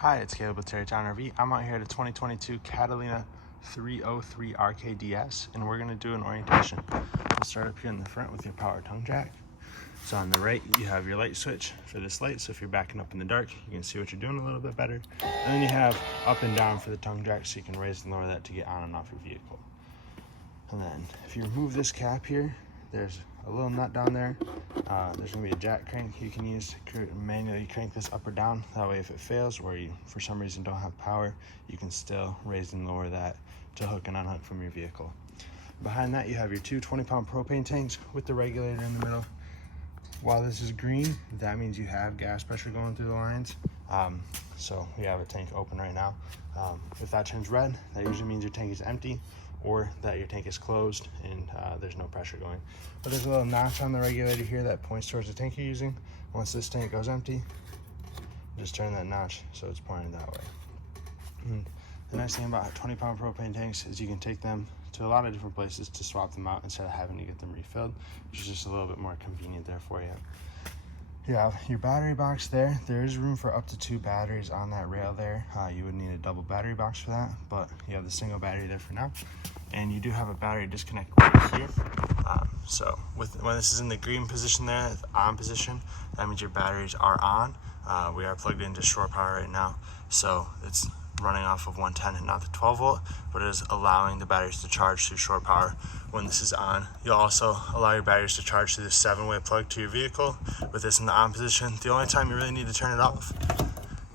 Hi, it's Caleb with Terrytown RV. I'm out here at a 2022 Catalina 303 RKDS, and we're going to do an orientation. We'll start up here in the front with your power tongue jack. So on the right, you have your light switch for this light, so if you're backing up in the dark, you can see what you're doing a little bit better. And then you have up and down for the tongue jack, so you can raise and lower that to get on and off your vehicle. And then if you remove this cap here, there's a little nut down there. There's going to be a jack crank you can use to manually crank this up or down. That way if it fails or you for some reason don't have power, you can still raise and lower that to hook and unhook from your vehicle. Behind that you have your two 20-pound propane tanks with the regulator in the middle. While this is green, that means you have gas pressure going through the lines. So we have a tank open right now. If that turns red, that usually means your tank is empty, or that your tank is closed and there's no pressure going. But there's a little notch on the regulator here that points towards the tank you're using. Once this tank goes empty, just turn that notch so it's pointing that way. And the nice thing about 20-pound propane tanks is you can take them to a lot of different places to swap them out instead of having to get them refilled, which is just a little bit more convenient there for you. You have your battery box there. There is room for up to 2 batteries on that rail there. You would need a double battery box for that, but you have the single battery there for now. And you do have a battery disconnect right here. So when this is in the green position there, the on position, that means your batteries are on. We are plugged into shore power right now, so it's running off of 110 and not the 12 volt, but it is allowing the batteries to charge through shore power when this is on. You'll also allow your batteries to charge through the 7-way plug to your vehicle with this in the on position. The only time you really need to turn it off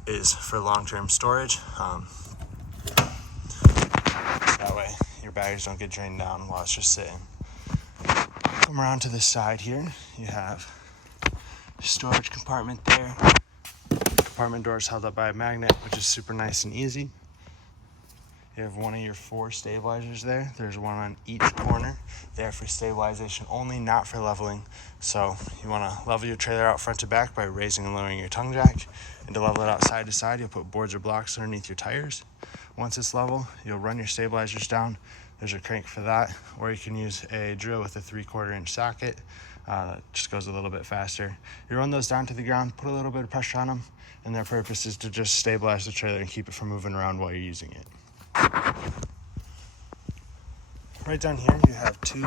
is for long-term storage. That way your batteries don't get drained down while it's just sitting. Come around to the side here, you have storage compartment there. Compartment door is held up by a magnet, which is super nice and easy. You have one of your 4 stabilizers there. There's one on each corner. They're for stabilization only, not for leveling. So you want to level your trailer out front to back by raising and lowering your tongue jack. And to level it out side to side, you'll put boards or blocks underneath your tires. Once it's level, you'll run your stabilizers down. There's a crank for that, or you can use a drill with a 3/4 inch socket. That just goes a little bit faster. You run those down to the ground, put a little bit of pressure on them, and their purpose is to just stabilize the trailer and keep it from moving around while you're using it. Right down here, you have two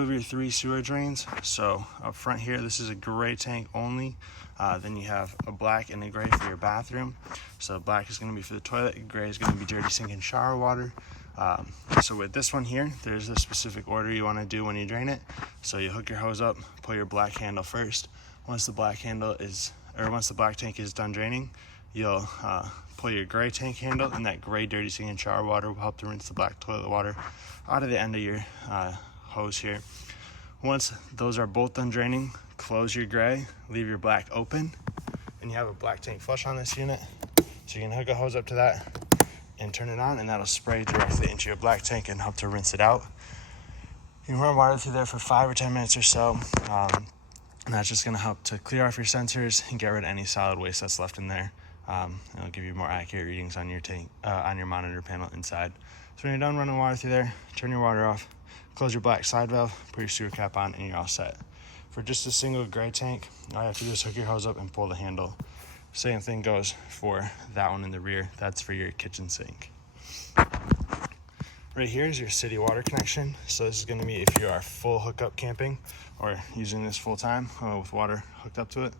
of your 3 sewer drains. So up front here, this is a gray tank only. Then you have a black and a gray for your bathroom. So black is going to be for the toilet, gray is going to be dirty sink and shower water. So with this one here, there's a specific order you want to do when you drain it. So you hook your hose up, pull your black handle first. Once the black tank is done draining, you'll pull your gray tank handle, and that gray dirty sink and shower water will help to rinse the black toilet water out of the end of your hose here. Once those are both done draining, close your gray, leave your black open, and you have a black tank flush on this unit. So you can hook a hose up to that and turn it on, and that'll spray directly into your black tank and help to rinse it out. You can run water through there for 5 or 10 minutes or so, and that's just going to help to clear off your sensors and get rid of any solid waste that's left in there. It'll give you more accurate readings on your tank, on your monitor panel inside. So when you're done running water through there, turn your water off, close your black side valve, put your sewer cap on, and you're all set. For just a single gray tank, all you have to do is hook your hose up and pull the handle. Same thing goes for that one in the rear. That's for your kitchen sink. Right here is your city water connection. So this is going to be if you are full hookup camping or using this full time with water hooked up to it.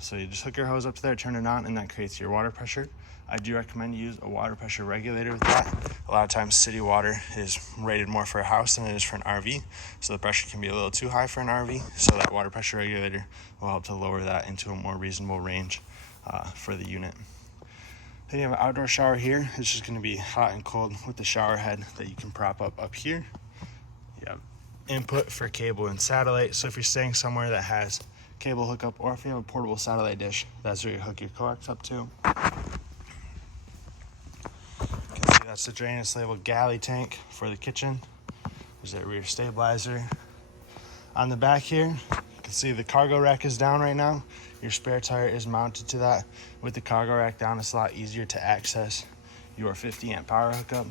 So you just hook your hose up to there, turn it on, and that creates your water pressure. I do recommend you use a water pressure regulator with that. A lot of times city water is rated more for a house than it is for an RV, so the pressure can be a little too high for an RV, so that water pressure regulator will help to lower that into a more reasonable range for the unit. Then you have an outdoor shower here. It's just going to be hot and cold with the shower head that you can prop up here. You have input for cable and satellite, so if you're staying somewhere that has cable hookup, or if you have a portable satellite dish, that's where you hook your coax up to. You can see that's the drain. It's labeled galley tank for the kitchen. There's that rear stabilizer. On the back here, you can see the cargo rack is down right now. Your spare tire is mounted to that. With the cargo rack down, it's a lot easier to access your 50 amp power hookup.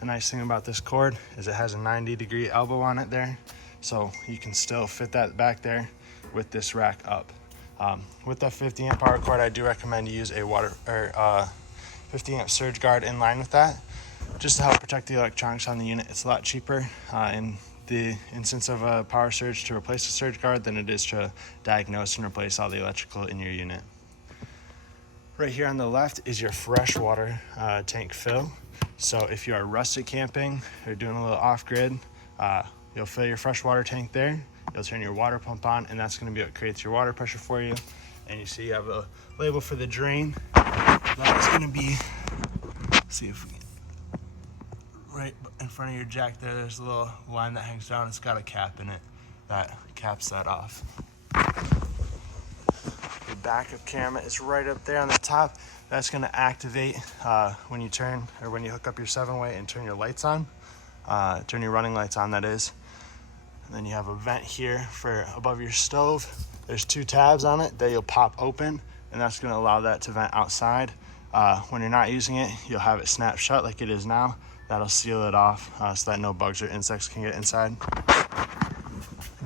The nice thing about this cord is it has a 90-degree elbow on it there, so you can still fit that back there with this rack up. With that 50 amp power cord, I do recommend you use a 50 amp surge guard in line with that, just to help protect the electronics on the unit. It's a lot cheaper in the instance of a power surge to replace a surge guard than it is to diagnose and replace all the electrical in your unit. Right here on the left is your freshwater tank fill. So if you are rustic camping or doing a little off-grid, you'll fill your freshwater tank there. You'll turn your water pump on, and that's going to be what creates your water pressure for you. And you see you have a label for the drain. That's going to be, see if we can, right in front of your jack there's a little line that hangs down. It's got a cap in it that caps that off. The backup camera is right up there on the top. That's going to activate when you turn, or when you hook up your 7-way and turn your lights on, turn your running lights on, that is. And then you have a vent here for above your stove. There's 2 tabs on it that you'll pop open, and that's going to allow that to vent outside. When you're not using it, you'll have it snap shut like it is now. That'll seal it off so that no bugs or insects can get inside.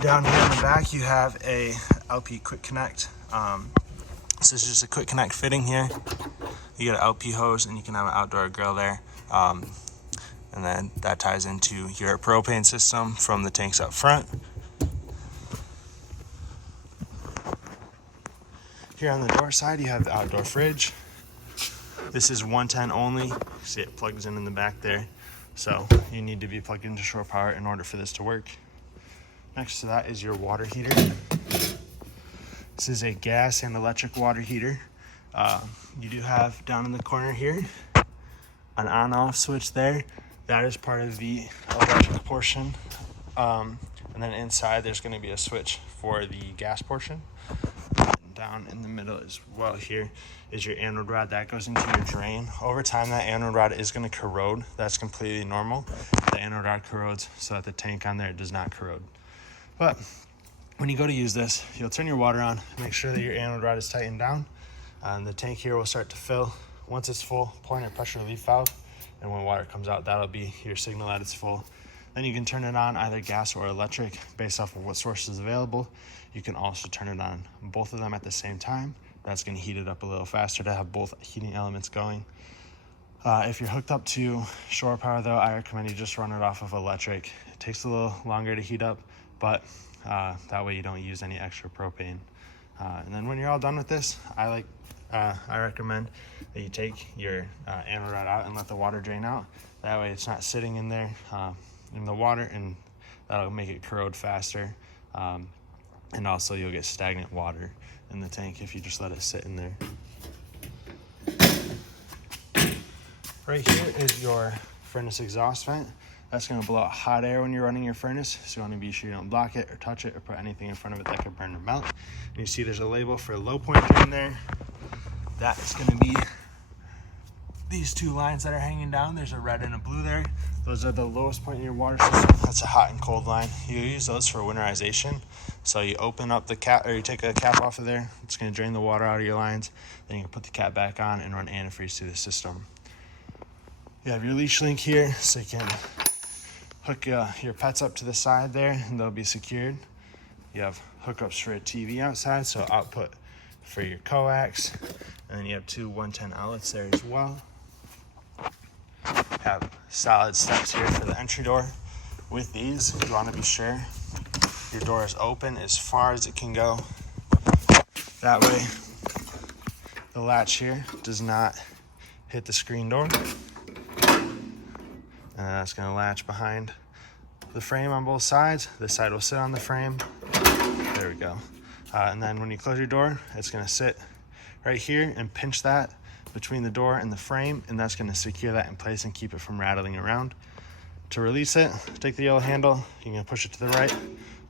Down here in the back, you have a LP quick connect. This is just a quick connect fitting here. You get an LP hose, and you can have an outdoor grill there. And then that ties into your propane system from the tanks up front. Here on the door side, you have the outdoor fridge. This is 110 only. See, it plugs in the back there. So you need to be plugged into shore power in order for this to work. Next to that is your water heater. This is a gas and electric water heater. You do have down in the corner here an on-off switch there. That is part of the electric portion. And then inside there's going to be a switch for the gas portion. Down in the middle as well here is your anode rod that goes into your drain. Over time, that anode rod is going to corrode. That's completely normal. The anode rod corrodes so that the tank on there does not corrode. But when you go to use this, you'll turn your water on, make sure that your anode rod is tightened down, and the tank here will start to fill. Once it's full, pour in your pressure relief valve, and when water comes out, that'll be your signal that it's full. Then you can turn it on either gas or electric based off of what source is available. You can also turn it on both of them at the same time. That's going to heat it up a little faster to have both heating elements going. If you're hooked up to shore power though, I recommend you just run it off of electric. It takes a little longer to heat up, but that way you don't use any extra propane. And then when you're all done with this, I recommend that you take your anode rod out and let the water drain out. That way it's not sitting in there in the water, and that'll make it corrode faster. And also you'll get stagnant water in the tank if you just let it sit in there. Right here is your furnace exhaust vent. That's going to blow out hot air when you're running your furnace, so you want to be sure you don't block it or touch it or put anything in front of it that could burn or melt. And you see there's a label for low point drain there. That's going to be these 2 lines that are hanging down. There's a red and a blue there. Those are the lowest point in your water system. That's a hot and cold line. You use those for winterization. So you open up the cap, or you take a cap off of there. It's going to drain the water out of your lines. Then you can put the cap back on and run antifreeze through the system. You have your leash link here, so you can hook your pets up to the side there, and they'll be secured. You have hookups for a TV outside, so output for your coax. And then you have 2 110 outlets there as well. Have solid steps here for the entry door. With these, you want to be sure your door is open as far as it can go. That way, the latch here does not hit the screen door. And that's going to latch behind the frame on both sides. This side will sit on the frame. There we go. And then when you close your door, it's going to sit right here and pinch that between the door and the frame, and that's going to secure that in place and keep it from rattling around. To release it, take the yellow handle. You can push it to the right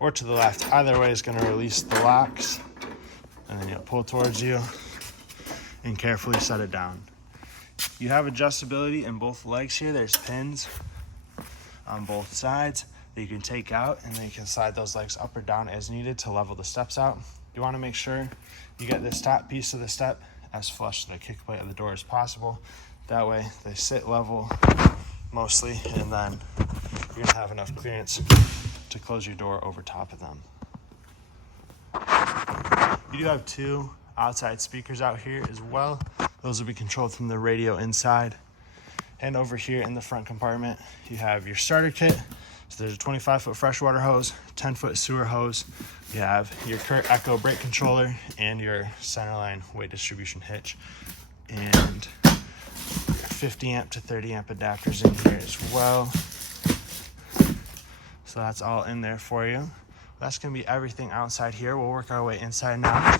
or to the left. Either way is going to release the locks, and then you'll pull towards you and carefully set it down. You have adjustability in both legs here. There's pins on both sides that you can take out, and then you can slide those legs up or down as needed to level the steps out. You want to make sure you get this top piece of the step as flush to the kick plate of the door as possible. That way they sit level mostly, and then you're gonna have enough clearance to close your door over top of them. You do have 2 outside speakers out here as well. Those will be controlled from the radio inside. And over here in the front compartment, you have your starter kit. So there's a 25-foot freshwater hose, 10-foot sewer hose. You have your Kurt Echo brake controller and your centerline weight distribution hitch. And 50 amp to 30 amp adapters in here as well. So that's all in there for you. That's gonna be everything outside here. We'll work our way inside now.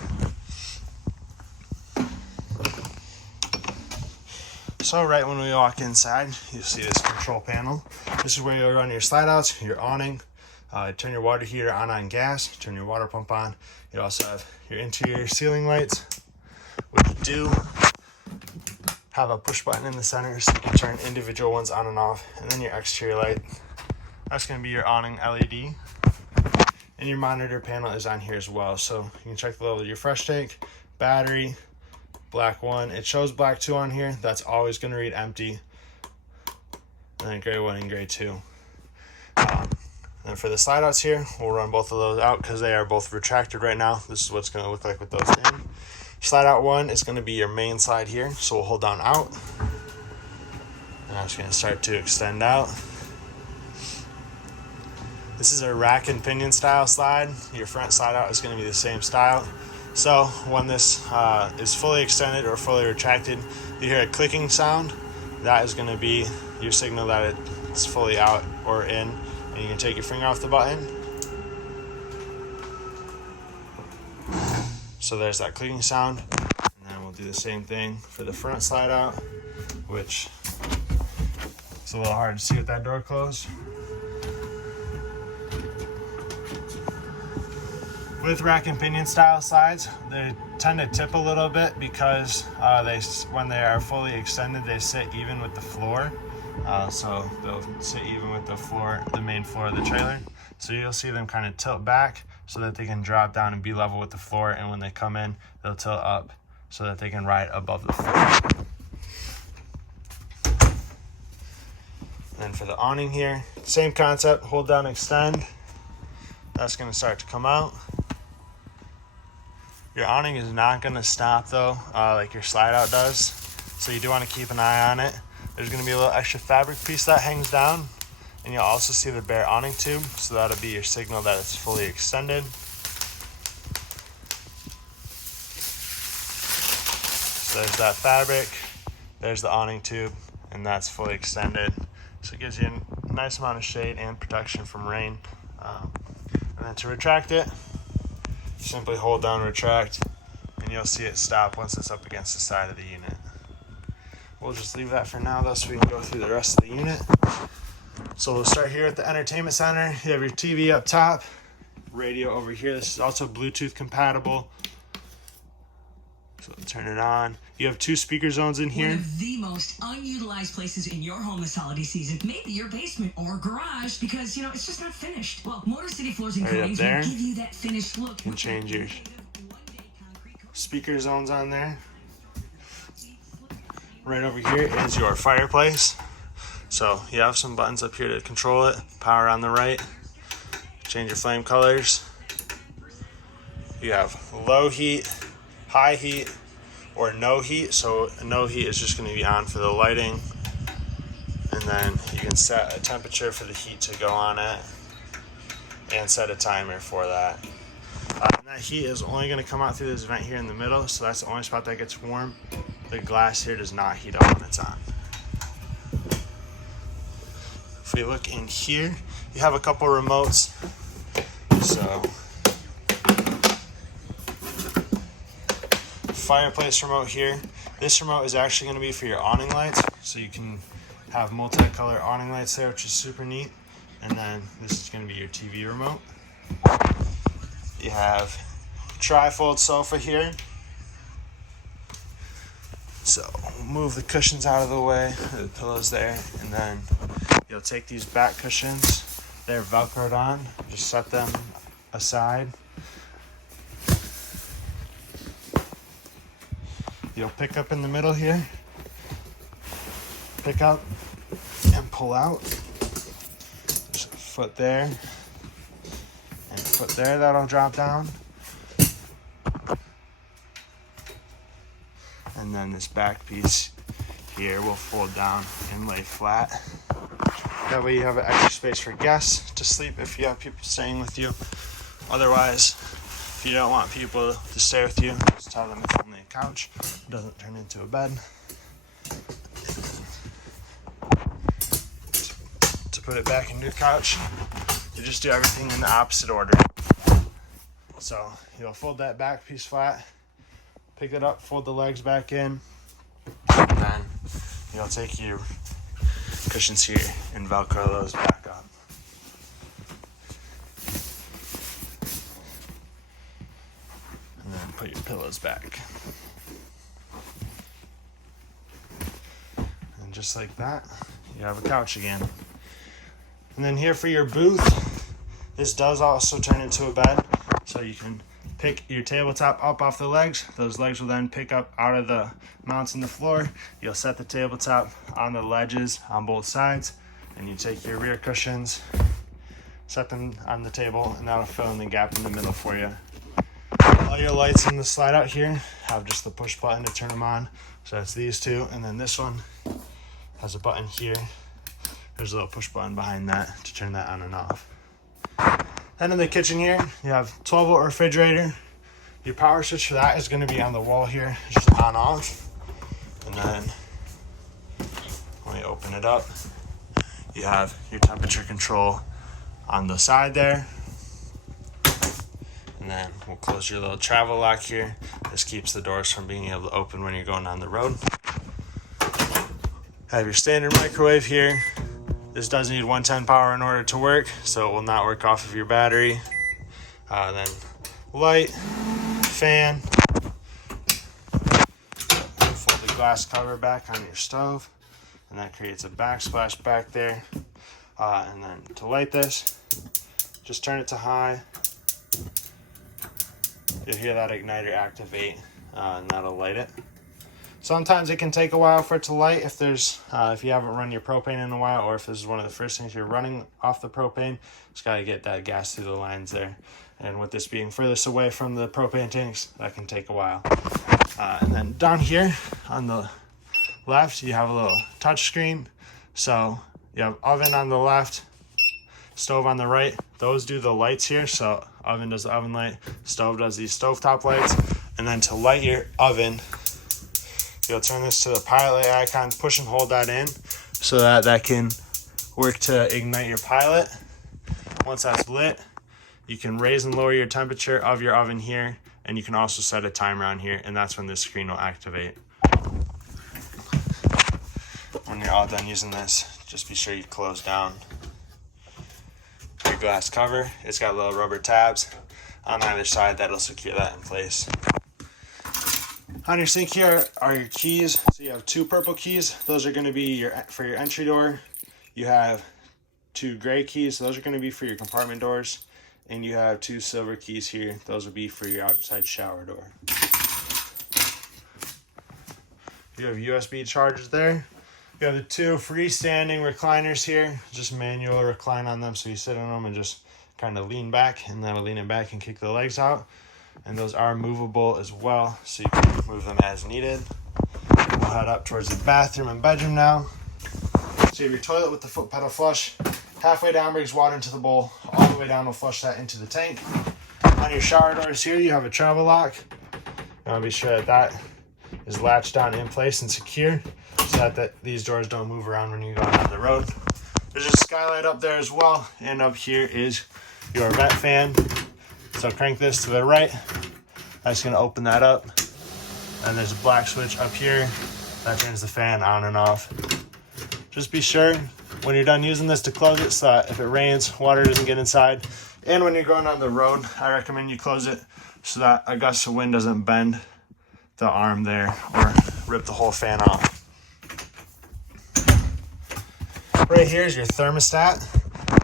So right when we walk inside, you'll see this control panel. This is where you'll run your slide outs, your awning, turn your water heater on gas, turn your water pump on. You also have your interior ceiling lights, which do have a push button in the center so you can turn individual ones on and off. And then your exterior light, that's gonna be your awning LED. And your monitor panel is on here as well. So you can check the level of your fresh tank, battery, black 1. It shows black 2 on here. That's always going to read empty. And then gray 1 and gray 2. And for the slide outs here, we'll run both of those out because they are both retracted right now. This is what it's going to look like with those in. Slide out 1 is going to be your main slide here. So we'll hold down out. And now it's going to start to extend out. This is a rack and pinion style slide. Your front slide out is going to be the same style. So when this is fully extended or fully retracted, you hear a clicking sound. That is going to be your signal that it's fully out or in. And you can take your finger off the button. So there's that clicking sound. And then we'll do the same thing for the front slide out, which is a little hard to see with that door closed. With rack and pinion style slides, they tend to tip a little bit because when they are fully extended, they sit even with the floor. So they'll sit even with the floor, the main floor of the trailer. So you'll see them kind of tilt back so that they can drop down and be level with the floor. And when they come in, they'll tilt up so that they can ride above the floor. And then for the awning here, same concept, hold down, extend. That's gonna start to come out. Your awning is not going to stop though, like your slide out does. So you do want to keep an eye on it. There's going to be a little extra fabric piece that hangs down. And you'll also see the bare awning tube. So that'll be your signal that it's fully extended. So there's that fabric. There's the awning tube. And that's fully extended. So it gives you a nice amount of shade and protection from rain. And then to retract it, simply hold down retract and you'll see it stop once it's up against the side of the unit. We'll just leave that for now though so we can go through the rest of the unit. So we'll start here at the entertainment center. You have your TV up top, radio over here. This is also Bluetooth compatible. So turn it on. You have 2 speaker zones in here. One of the most unutilized places in your home this holiday season, maybe your basement or garage, because it's just not finished. Well, Motor City Floors and Coatings will give you that finished look. You can change your speaker zones on there. Right over here is your fireplace. So you have some buttons up here to control it. Power on the right. Change your flame colors. You have low heat, high heat, or no heat. So no heat is just going to be on for the lighting. And then you can set a temperature for the heat to go on it and set a timer for that. And that heat is only going to come out through this vent here in the middle. So that's the only spot that gets warm. The glass here does not heat up when it's on. If we look in here, you have a couple remotes. So fireplace remote here. This remote is actually going to be for your awning lights, so you can have multicolor awning lights there, which is super neat. And then this is going to be your TV remote. You have tri-fold sofa here. So move the cushions out of the way, the pillows there, and then you'll take these back cushions. They're Velcroed on. Just set them aside. You'll pick up in the middle here, pick up and pull out. There's a foot there and a foot there that'll drop down. And then this back piece here will fold down and lay flat. That way you have an extra space for guests to sleep if you have people staying with you. Otherwise, if you don't want people to stay with you, just tell them it's only a couch. It doesn't turn into a bed. To put it back into your couch, you just do everything in the opposite order. So you'll fold that back piece flat, pick it up, fold the legs back in, and then you'll take your cushions here and Velcro those back up. And then put your pillows back. And just like that, you have a couch again. And then here for your booth, this does also turn into a bed. So you can pick your tabletop up off the legs. Those legs will then pick up out of the mounts in the floor. You'll set the tabletop on the ledges on both sides, and you take your rear cushions, set them on the table, and that'll fill in the gap in the middle for you. All your lights in the slide out here have just the push button to turn them on. So that's these two, and then this one has a button here. There's a little push button behind that to turn that on and off. Then in the kitchen here, you have 12-volt refrigerator. Your power switch for that is going to be on the wall here, just on off. And then when you open it up, you have your temperature control on the side there. And then we'll close your little travel lock here. This keeps the doors from being able to open when you're going on the road. Have your standard microwave here. This does need 110 power in order to work, so it will not work off of your battery. Then light, fan, fold the glass cover back on your stove, and that creates a backsplash back there. And then to light this, just turn it to high. You'll hear that igniter activate, and that'll light it. Sometimes it can take a while for it to light if you haven't run your propane in a while, or if this is one of the first things you're running off the propane. Just got to get that gas through the lines there. And with this being furthest away from the propane tanks, that can take a while. And then down here on the left, you have a little touch screen. So you have oven on the left, stove on the right. Those do the lights here. So oven does the oven light, stove does these stovetop lights. And then to light your oven, you'll turn this to the pilot icon, push and hold that in so that that can work to ignite your pilot. Once that's lit, you can raise and lower your temperature of your oven here, and you can also set a timer on here, and that's when this screen will activate. When you're all done using this, just be sure you close down your glass cover. It's got little rubber tabs on either side that'll secure that in place. On your sink here are your keys. So you have 2 purple keys. Those are going to be for your entry door. You have 2 gray keys. Those are going to be for your compartment doors. And you have 2 silver keys here. Those will be for your outside shower door. You have USB chargers there. You have the 2 freestanding recliners here. Just manual recline on them. So you sit on them and just kind of lean back, and that'll lean it back and kick the legs out. And those are movable as well, so you can move them as needed. We'll head up towards the bathroom and bedroom now. So you have your toilet with the foot pedal flush. Halfway down brings water into the bowl. All the way down will flush that into the tank. On your shower doors here, you have a travel lock. You want to be sure that that is latched down in place and secure, so that these doors don't move around when you're going down the road. There's a skylight up there as well, and up here is your vent fan. So crank this to the right. That's going to open that up. And there's a black switch up here that turns the fan on and off. Just be sure when you're done using this to close it, so that if it rains, water doesn't get inside. And when you're going on the road, I recommend you close it so that a gust of wind doesn't bend the arm there or rip the whole fan off. Right here is your thermostat.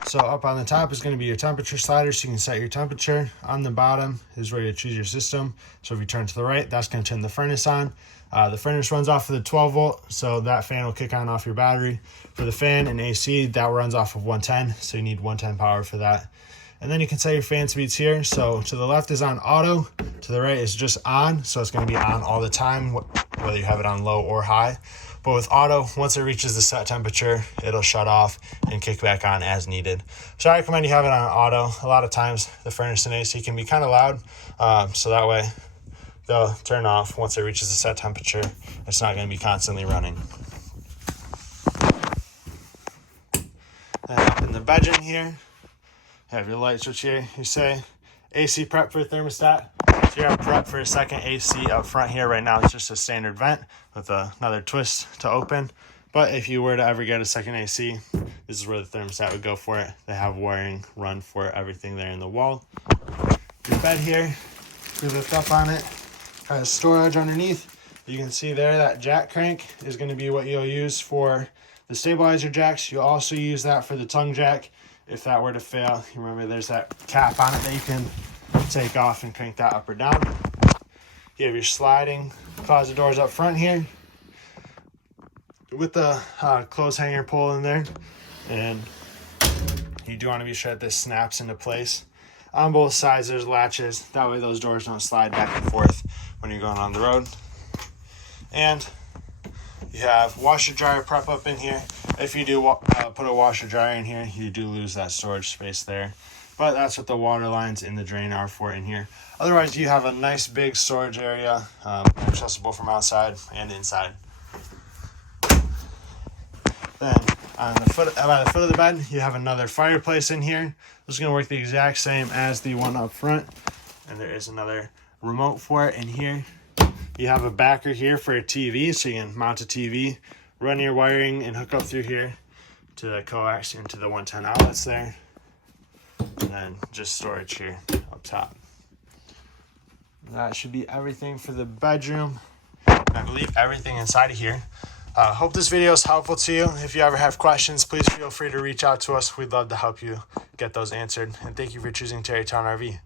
So up on the top is going to be your temperature slider, so you can set your temperature. On the bottom is where you choose your system. So if you turn to the right, that's going to turn the furnace on. The furnace runs off of the 12 volt, so that fan will kick on off your battery. For the fan and AC, that runs off of 110, so you need 110 power for that. And then you can set your fan speeds here. So to the left is on auto, to the right is just on. So it's going to be on all the time, whether you have it on low or high. But with auto, once it reaches the set temperature, it'll shut off and kick back on as needed. So I recommend you have it on auto. A lot of times the furnace and AC can be kind of loud. So that way they'll turn off once it reaches the set temperature. It's not going to be constantly running. And up in the bedroom here, you have your light switch here. You say AC prep for thermostat. So you have prep for a second AC up front here. Right now it's just a standard vent with another twist to open. But if you were to ever get a second AC, this is where the thermostat would go for it. They have wiring run for everything there in the wall. Your bed here, if we lift up on it, has storage underneath. You can see there that jack crank is going to be what you'll use for the stabilizer jacks. You'll also use that for the tongue jack. If that were to fail, you remember there's that cap on it that you can take off and crank that up or down. You have your sliding closet doors up front here with the clothes hanger pull in there. And you do want to be sure that this snaps into place. On both sides there's latches. That way those doors don't slide back and forth when you're going on the road. And you have washer dryer prep up in here. If you do put a washer dryer in here, you do lose that storage space there. But that's what the water lines in the drain are for in here. Otherwise, you have a nice big storage area, accessible from outside and inside. Then by the foot of the bed, you have another fireplace in here. This is going to work the exact same as the one up front. And there is another remote for it in here. You have a backer here for a TV, so you can mount a TV, run your wiring, and hook up through here to the coax into the 110 outlets there. And then just storage here up top. That should be everything for the bedroom. I believe everything inside of here. Hope this video is helpful to you. If you ever have questions, please feel free to reach out to us. We'd love to help you get those answered. And thank you for choosing Terrytown RV.